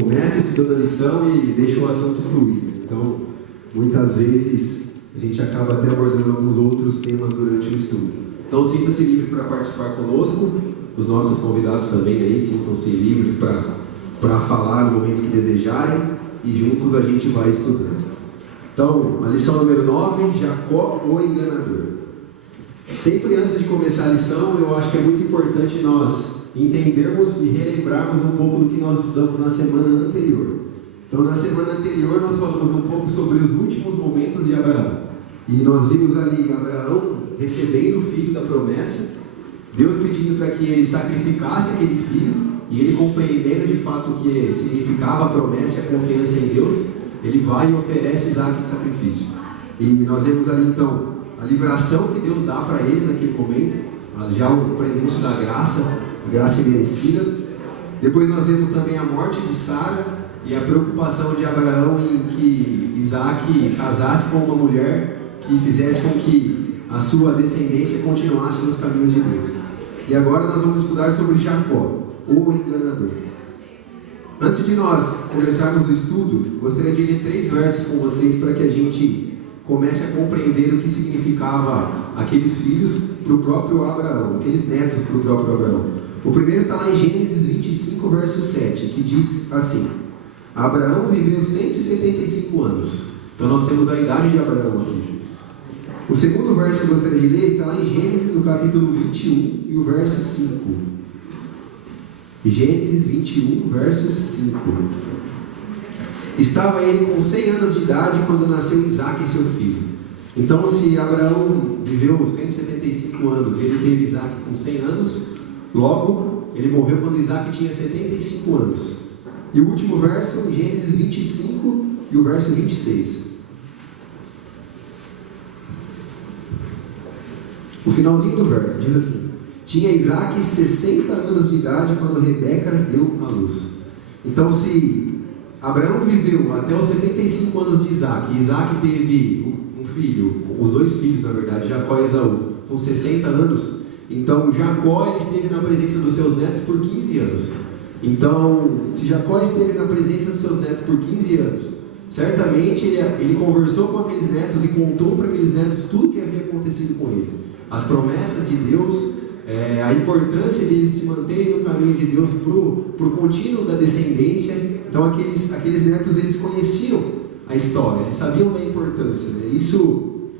começa estudando a lição e deixa o assunto fluir. Então, muitas vezes, a gente acaba até abordando alguns outros temas durante o estudo. Então, sinta-se livre para participar conosco, os nossos convidados também aí, sintam-se livres para falar no momento que desejarem, e juntos a gente vai estudando. Então, a lição número 9, Jacó, o enganador. Sempre antes de começar a lição, eu acho que é muito importante nós entendermos e relembrarmos um pouco do que nós estudamos na semana anterior. Então, na semana anterior, nós falamos um pouco sobre os últimos momentos de Abraão. E nós vimos ali Abraão recebendo o filho da promessa, Deus pedindo para que ele sacrificasse aquele filho, e ele compreendendo de fato o que significava a promessa e a confiança em Deus, ele vai e oferece Isaac em sacrifício. E nós vemos ali então a livração que Deus dá para ele naquele momento, já o prenúncio da graça, a graça imerecida. Depois nós vemos também a morte de Sara e a preocupação de Abraão em que Isaac casasse com uma mulher que fizesse com que a sua descendência continuasse nos caminhos de Deus. E agora nós vamos estudar sobre Jacó, o enganador. Antes de nós começarmos o estudo, gostaria de ler 3 versos com vocês para que a gente comece a compreender o que significava aqueles filhos para o próprio Abraão, aqueles netos para o próprio Abraão. O primeiro está lá em Gênesis 25, verso 7, que diz assim: Abraão viveu 175 anos. Então nós temos a idade de Abraão aqui. O segundo verso que eu gostaria de ler está lá em Gênesis, no capítulo 21, e o verso 5. Gênesis 21, verso 5. Estava ele com 100 anos de idade quando nasceu Isaac, seu filho. Então, se Abraão viveu 175 anos e ele teve Isaac com 100 anos, logo ele morreu quando Isaac tinha 75 anos. E o último verso, Gênesis 25 e o verso 26. O finalzinho do verso diz assim: tinha Isaac 60 anos de idade quando Rebeca deu à luz. Então, se Abraão viveu até os 75 anos de Isaac, e Isaac teve um filho, os 2 filhos na verdade, Jacó e Esaú, com 60 anos, então Jacó ele esteve na presença dos seus netos por 15 anos. Então, se Jacó esteve na presença dos seus netos por 15 anos, certamente ele conversou com aqueles netos e contou para aqueles netos tudo o que havia acontecido com ele. As promessas de Deus, a importância de eles se manterem no caminho de Deus para o contínuo da descendência. Então aqueles netos eles conheciam a história, eles sabiam da importância, né? Isso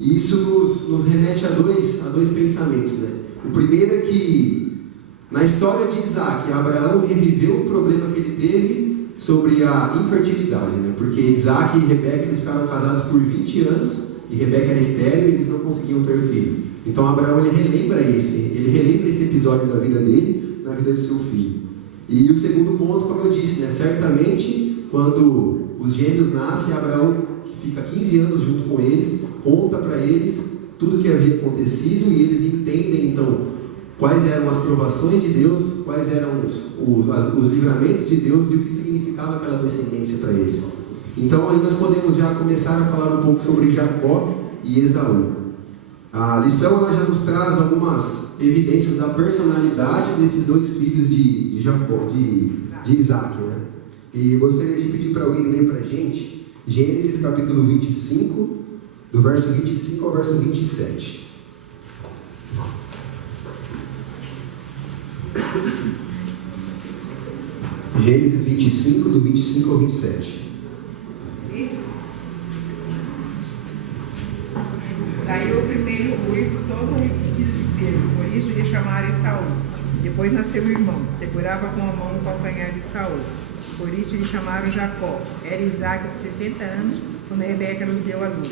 nos remete a dois pensamentos, né? O primeiro é que na história de Isaac, Abraão reviveu o problema que ele teve sobre a infertilidade, né? Porque Isaac e Rebeca eles ficaram casados por 20 anos e Rebeca era estéril e eles não conseguiam ter filhos. Então Abraão ele relembra esse episódio da vida dele, na vida de seu filho. E o segundo ponto, como eu disse, né, certamente quando os gêmeos nascem, Abraão, que fica 15 anos junto com eles, conta para eles tudo o que havia acontecido e eles entendem então quais eram as provações de Deus, quais eram os livramentos de Deus e o que significava aquela descendência para eles. Então aí nós podemos já começar a falar um pouco sobre Jacó e Esaú. A lição ela já nos traz algumas evidências da personalidade desses 2 filhos de Jacó, de Isaac, né? E eu gostaria de pedir para alguém ler para a gente Gênesis capítulo 25, do verso 25 ao verso 27. Gênesis 25, do 25 ao 27. Saiu o primeiro ruivo todo revestido de pelo, por isso lhe chamaram Esaú. Depois nasceu o irmão, segurava com a mão o calcanhar de Esaú, por isso lhe chamaram Jacó. Era Isaac de 60 anos, quando Rebeca nos deu à luz.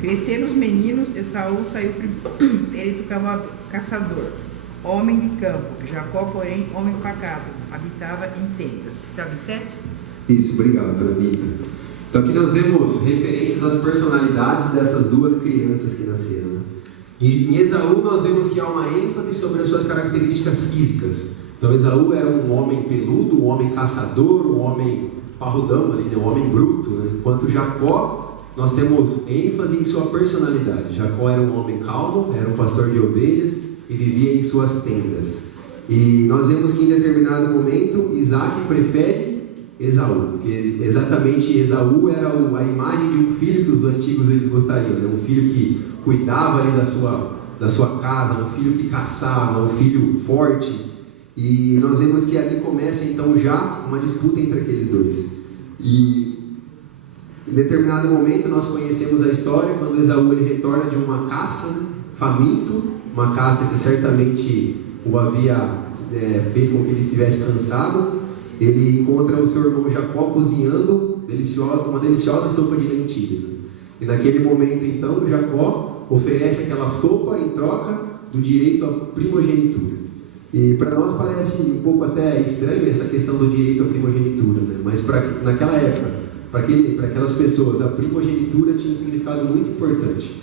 Cresceram os meninos, Esaú saiu perito caçador, homem de campo. Jacó, porém, homem pacato, habitava em tendas. Está 27? Isso, obrigado, dona Anitta. Então aqui nós vemos referências às personalidades dessas 2 crianças que nasceram, né? Em Esaú nós vemos que há uma ênfase sobre as suas características físicas. Então Esaú era um homem peludo, um homem caçador, um homem parrudão ali, né? Um homem bruto, né? Enquanto Jacó, nós temos ênfase em sua personalidade. Jacó era um homem calmo, era um pastor de ovelhas e vivia em suas tendas. E nós vemos que em determinado momento Isaac prefere Esaú, porque exatamente Esaú era a imagem de um filho que os antigos eles gostariam, né? Um filho que cuidava ali da sua casa, um filho que caçava, um filho forte. E nós vemos que ali começa então já uma disputa entre aqueles dois. E em determinado momento nós conhecemos a história quando Esaú ele retorna de uma caça, né? Faminto, uma caça que certamente o havia feito com que ele estivesse cansado. Ele encontra o seu irmão Jacó cozinhando uma deliciosa sopa de lentilha. E naquele momento então Jacó oferece aquela sopa em troca do direito à primogenitura. E para nós parece um pouco até estranho essa questão do direito à primogenitura, né? Mas naquela época, para aquelas pessoas, a primogenitura tinha um significado muito importante.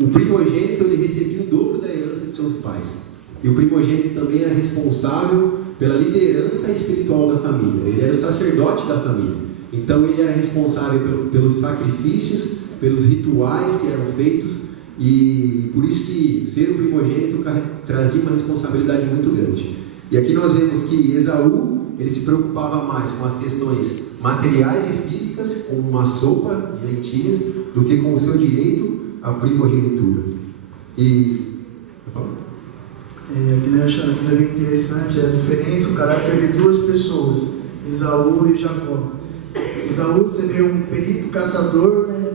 O primogênito ele recebia o dobro da herança de seus pais. E o primogênito também era responsável pela liderança espiritual da família. Ele era o sacerdote da família. Então ele era responsável pelos sacrifícios, pelos rituais que eram feitos. E por isso que ser o primogênito trazia uma responsabilidade muito grande. E aqui nós vemos que Esaú ele se preocupava mais com as questões materiais e físicas, com uma sopa de lentilhas, do que com o seu direito à primogenitura. E que nós achamos que é interessante a diferença, o caráter de duas pessoas, Esaú e Jacó. Esaú, você vê um perito caçador, né,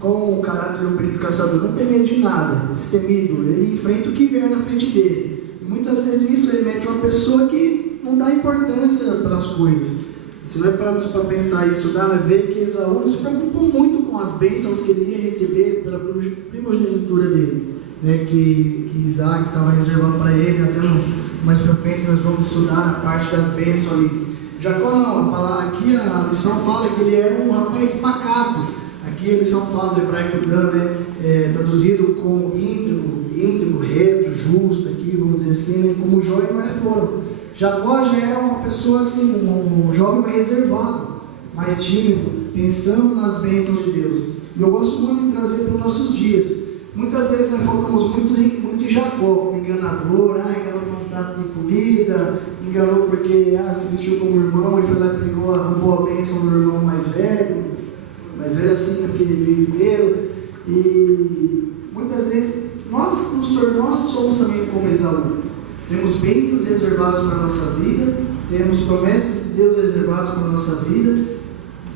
com o caráter de um perito caçador, não tem medo de nada, destemido, ele enfrenta o que vier na frente dele. E muitas vezes isso ele mete uma pessoa que não dá importância para as coisas. Se nós pararmos para pensar e estudar, nós vemos que Esaú não se preocupou muito com as bênçãos que ele ia receber pela primogenitura dele, né, que Isaac estava reservando para ele. Até mais para frente nós vamos estudar a parte das bênçãos ali. Jacó não, aqui a lição fala que ele era um rapaz pacato. Aqui a lição fala do hebraico Dan, né, traduzido como íntegro, reto, justo, aqui vamos dizer assim, né, como Jó e Noé foram. Jacó já era uma pessoa assim, um jovem mais reservado, mais tímido, pensando nas bênçãos de Deus. E eu gosto muito de trazer para os nossos dias. Muitas vezes nós focamos muito em Jacó, como enganador, enganou com um prato de comida, enganou porque se vestiu como irmão e foi lá e roubou a bênção do irmão mais velho assim, porque ele viveu. E muitas vezes nós somos também como Esaú. Temos bênçãos reservadas para a nossa vida, temos promessas de Deus reservadas para a nossa vida.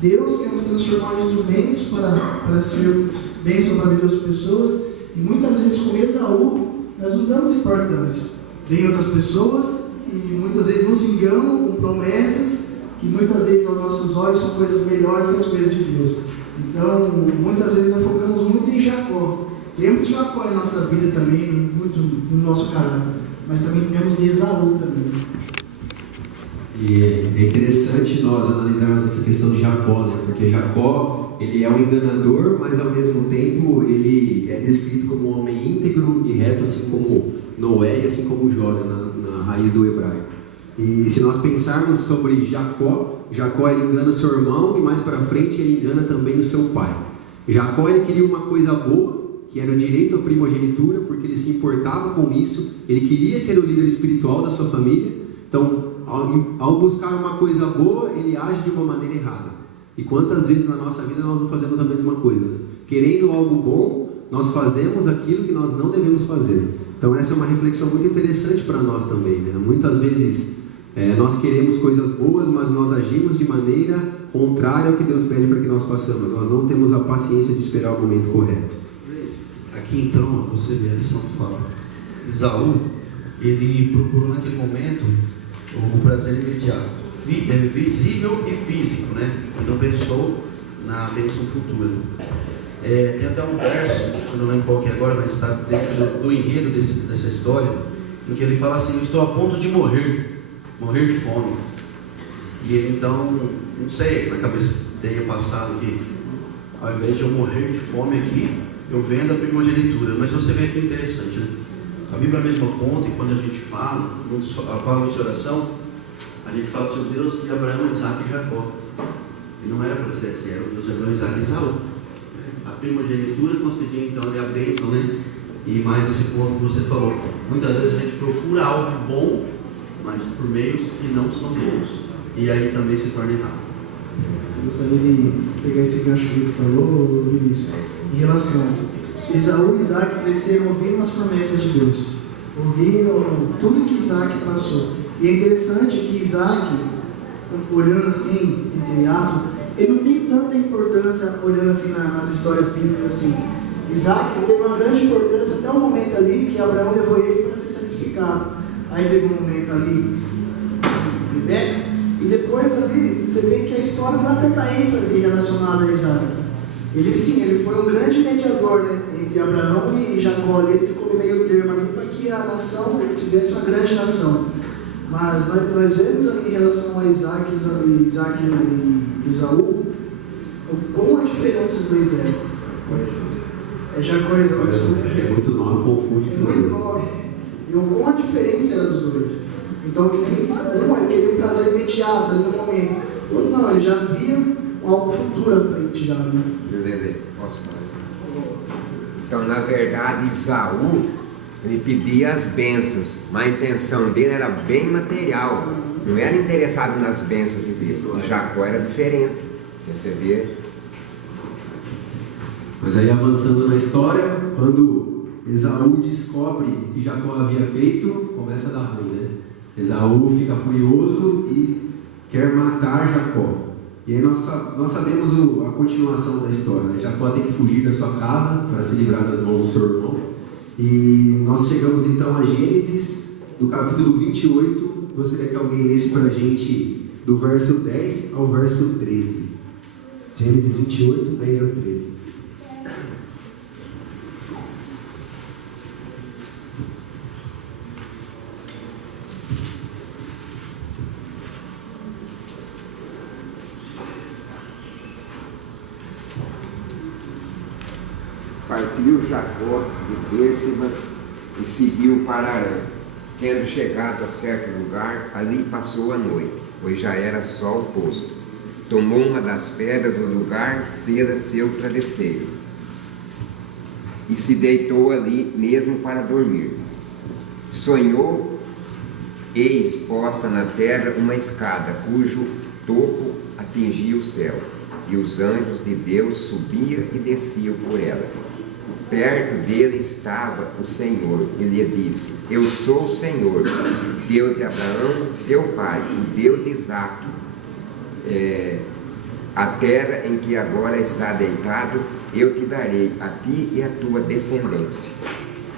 Deus quer nos transformar em instrumentos para ser bênção na vida das pessoas. E muitas vezes com Esaú nós não damos importância. Vêm outras pessoas e muitas vezes nos enganam com promessas que muitas vezes aos nossos olhos são coisas melhores que as coisas de Deus. Então muitas vezes nós focamos muito em Jacó. Temos Jacó em nossa vida também, muito no nosso caráter, mas também temos de Esaú também. E é interessante nós analisarmos essa questão de Jacó, né? Porque Jacó, ele é um enganador, mas ao mesmo tempo ele é descrito como um homem íntegro e reto, assim como Noé e assim como Jó, né? na raiz do hebraico. E se nós pensarmos sobre Jacó ele engana o seu irmão e mais para frente ele engana também o seu pai. Jacó ele queria uma coisa boa, que era o direito à primogenitura, porque ele se importava com isso, ele queria ser o líder espiritual da sua família. Então, ao buscar uma coisa boa, ele age de uma maneira errada. E quantas vezes na nossa vida nós não fazemos a mesma coisa, né? Querendo algo bom, nós fazemos aquilo que nós não devemos fazer. Então essa é uma reflexão muito interessante para nós também, né? Muitas vezes nós queremos coisas boas, mas nós agimos de maneira contrária ao que Deus pede para que nós façamos. Nós não temos a paciência de esperar o momento correto. Aqui então, você vê a lição fala. Esaú, ele procurou naquele momento o prazer imediato, visível e físico, né? E não pensou na bênção futura. Tem até um verso, eu não lembro qual que é agora, mas está dentro do enredo dessa história, em que ele fala assim: eu estou a ponto de morrer de fome. E ele então, não sei, na cabeça tenha passado que ao invés de eu morrer de fome aqui, eu vendo a primogenitura. Mas você vê que interessante, né? A Bíblia mesmo aponta, e quando a gente fala em oração, a gente fala sobre o Deus de Abraão, Isaac e Jacó. E não era para ser assim, era o Deus de Abraão, Isaac e Esaú. A primogenitura constitui então ali a bênção, né? E mais esse ponto que você falou. Muitas vezes a gente procura algo bom, mas por meios que não são bons. E aí também se torna errado. Eu gostaria de pegar esse gancho que falou, Vinícius, em relação a Esaú e Isaac cresceram ouvindo as promessas de Deus, ouvindo tudo que Isaac passou. E é interessante que Isaac, olhando assim, entre aspas, ele não tem tanta importância olhando assim nas histórias bíblicas assim. Isaac teve uma grande importância até um momento ali que Abraão levou ele para ser sacrificado. Aí teve um momento ali, Rebeca, e depois ali você vê que a história não dá tanta ênfase relacionada a Isaac. Ele foi um grande mediador, né, entre Abraão e Jacó. Ele ficou no meio termo ali para que a nação tivesse uma grande nação. Mas nós vemos ali em relação a Isaac e Esaú, como a diferença dos dois é. É Jacó e Esaú, desculpa. É muito nome, confunde tudo. Muito nome. E como a diferença era dos dois. Então, um é aquele prazer imediato, ali no momento. O outro não, ele já via algo futuro à frente já. Né? Posso falar? Então, na verdade, Esaú, ele pedia as bênçãos, mas a intenção dele era bem material, não era interessado nas bênçãos de Deus. E Jacó era diferente, você vê. Mas aí, avançando na história, quando Esaú descobre o que Jacó havia feito, começa a dar ruim, né? Esaú fica furioso e quer matar Jacó. E aí nós sabemos a continuação da história, né? Jacó tem que fugir da sua casa para se livrar das mãos do seu irmão. E nós chegamos então a Gênesis, no capítulo 28. Gostaria que alguém lesse para a gente do verso 10 ao verso 13. Gênesis 28, 10 a 13. Partiu Jacó de Bérseba e seguiu para Arã. Tendo chegado a certo lugar, ali passou a noite, pois já era sol posto. Tomou uma das pedras do lugar, fez seu travesseiro, e se deitou ali mesmo para dormir. Sonhou, eis posta na terra uma escada, cujo topo atingia o céu, e os anjos de Deus subiam e desciam por ela. Perto dele estava o Senhor, e lhe disse: Eu sou o Senhor, Deus de Abraão, teu pai, o Deus de Isaque. A terra em que agora está deitado, eu te darei a ti e a tua descendência.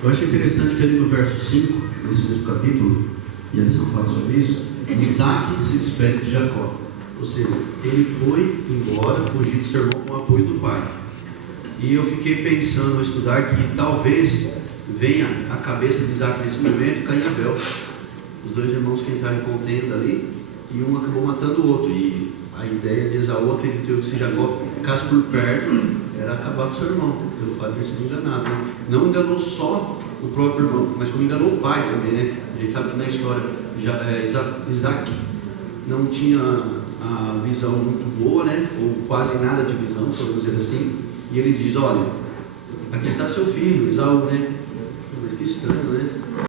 Eu acho interessante que ali no verso 5, nesse mesmo capítulo, e a lição fala sobre isso, Isaac se despede de Jacó. Ou seja, ele foi embora, fugir do seu irmão com o apoio do pai. E eu fiquei pensando ao estudar que talvez venha à cabeça de Isaac nesse momento Caim e Abel. Os dois irmãos que entraram em contenda ali, e um acabou matando o outro. E a ideia de Esaú, acredito eu, que se Jacó ficasse por perto, era acabar com o seu irmão, pelo fato de ter sido enganado. Não enganou só o próprio irmão, mas como enganou o pai também, né? A gente sabe que na história Isaac não tinha a visão muito boa, né? Ou quase nada de visão, podemos dizer assim. E ele diz: olha, aqui está seu filho, Esaú, né?